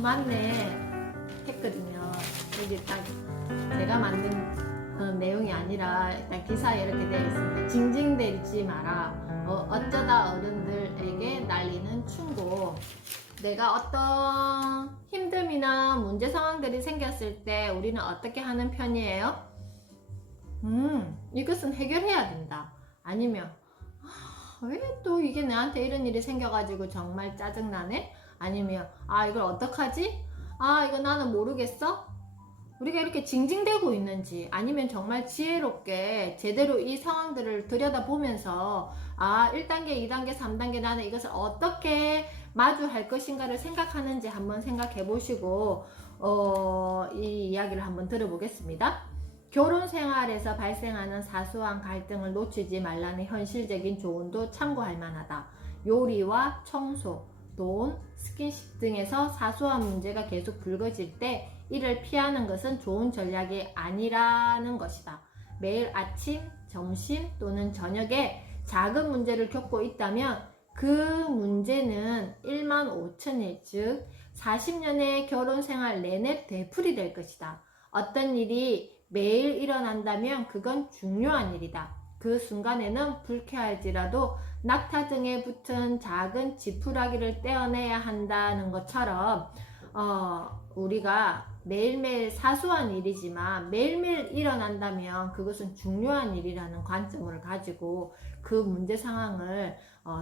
맞네 했거든요. 여기 딱 제가 만든 내용이 아니라 일단 기사에 이렇게 되어 있습니다. 징징대지 마라. 어쩌다 어른들에게 날리는 충고. 내가 어떤 힘듦이나 문제 상황들이 생겼을 때 우리는 어떻게 하는 편이에요? 이것은 해결해야 된다. 아니면 왜 또 이게 나한테 이런 일이 생겨가지고 정말 짜증나네? 아니면 이걸 어떡하지? 이거 나는 모르겠어? 우리가 이렇게 징징대고 있는지, 아니면 정말 지혜롭게 제대로 이 상황들을 들여다보면서 1단계, 2단계, 3단계 나는 이것을 어떻게 마주할 것인가를 생각하는지 한번 생각해 보시고 이 이야기를 한번 들어보겠습니다. 결혼 생활에서 발생하는 사소한 갈등을 놓치지 말라는 현실적인 조언도 참고할 만하다. 요리와 청소, 돈, 스킨십 등에서 사소한 문제가 계속 불거질 때 이를 피하는 것은 좋은 전략이 아니라는 것이다. 매일 아침, 점심 또는 저녁에 작은 문제를 겪고 있다면 그 문제는 1만 5천일, 즉 40년의 결혼 생활 내내 되풀이될 것이다. 어떤 일이 매일 일어난다면 그건 중요한 일이다. 그 순간에는 불쾌할지라도 낙타 등에 붙은 작은 지푸라기를 떼어내야 한다는 것처럼 우리가 매일매일 사소한 일이지만 매일매일 일어난다면 그것은 중요한 일이라는 관점을 가지고 그 문제 상황을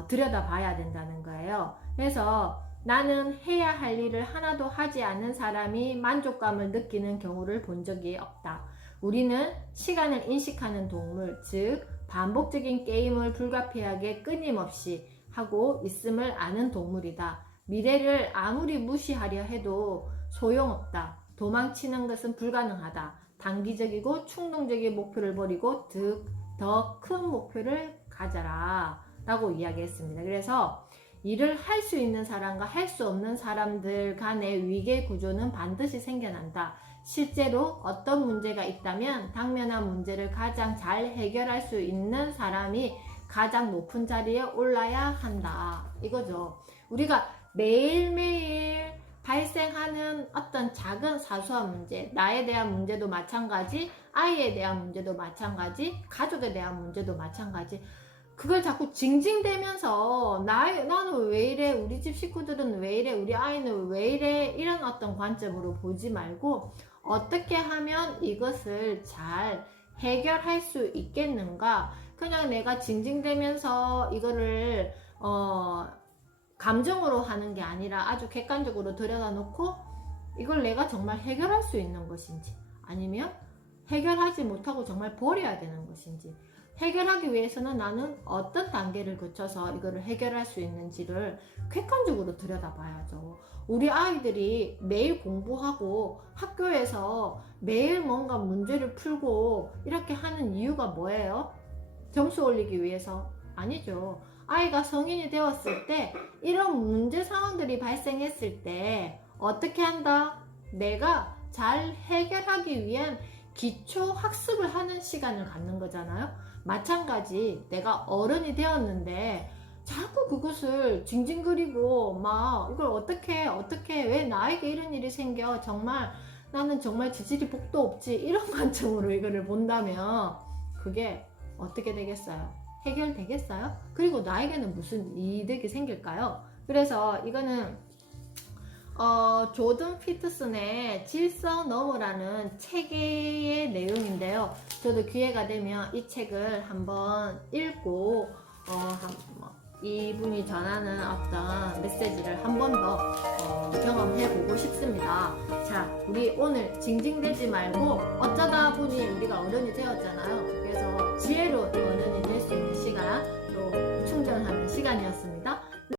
들여다봐야 된다는 거예요. 그래서 나는 해야 할 일을 하나도 하지 않는 사람이 만족감을 느끼는 경우를 본 적이 없다. 우리는 시간을 인식하는 동물, 즉 반복적인 게임을 불가피하게 끊임없이 하고 있음을 아는 동물이다. 미래를 아무리 무시하려 해도 소용없다. 도망치는 것은 불가능하다. 단기적이고 충동적인 목표를 버리고 더 큰 목표를 가져라 라고 이야기했습니다. 그래서 일을 할 수 있는 사람과 할 수 없는 사람들 간의 위계 구조는 반드시 생겨난다. 실제로 어떤 문제가 있다면 당면한 문제를 가장 잘 해결할 수 있는 사람이 가장 높은 자리에 올라야 한다. 이거죠. 우리가 매일매일 발생하는 어떤 작은 사소한 문제, 나에 대한 문제도 마찬가지, 아이에 대한 문제도 마찬가지, 가족에 대한 문제도 마찬가지. 그걸 자꾸 징징대면서 나는 왜 이래, 우리 집 식구들은 왜 이래, 우리 아이는 왜 이래, 이런 어떤 관점으로 보지 말고 어떻게 하면 이것을 잘 해결할 수 있겠는가. 그냥 내가 징징대면서 이거를 감정으로 하는 게 아니라 아주 객관적으로 들여다 놓고 이걸 내가 정말 해결할 수 있는 것인지, 아니면 해결하지 못하고 정말 버려야 되는 것인지, 해결하기 위해서는 나는 어떤 단계를 거쳐서 이거를 해결할 수 있는지를 객관적으로 들여다봐야죠. 우리 아이들이 매일 공부하고 학교에서 매일 뭔가 문제를 풀고 이렇게 하는 이유가 뭐예요? 점수 올리기 위해서? 아니죠. 아이가 성인이 되었을 때 이런 문제 상황들이 발생했을 때 어떻게 한다? 내가 잘 해결하기 위한 기초 학습을 하는 시간을 갖는 거잖아요. 마찬가지 내가 어른이 되었는데 자꾸 그것을 징징거리고 막 이걸 어떻게 왜 나에게 이런 일이 생겨, 정말 나는 정말 지질이 복도 없지, 이런 관점으로 이거를 본다면 그게 어떻게 되겠어요? 해결되겠어요? 그리고 나에게는 무슨 이득이 생길까요? 그래서 이거는 조던 피터슨의 질서 너머라는 책의 내용인데요. 저도 기회가 되면 이 책을 한번 읽고 이분이 전하는 어떤 메시지를 한 번 더 경험해 보고 싶습니다. 자, 우리 오늘 징징대지 말고 어쩌다 보니 우리가 어른이 되었잖아요. 그래서 지혜로운 어른이 될 수 있는 시간, 또 충전하는 시간이었습니다.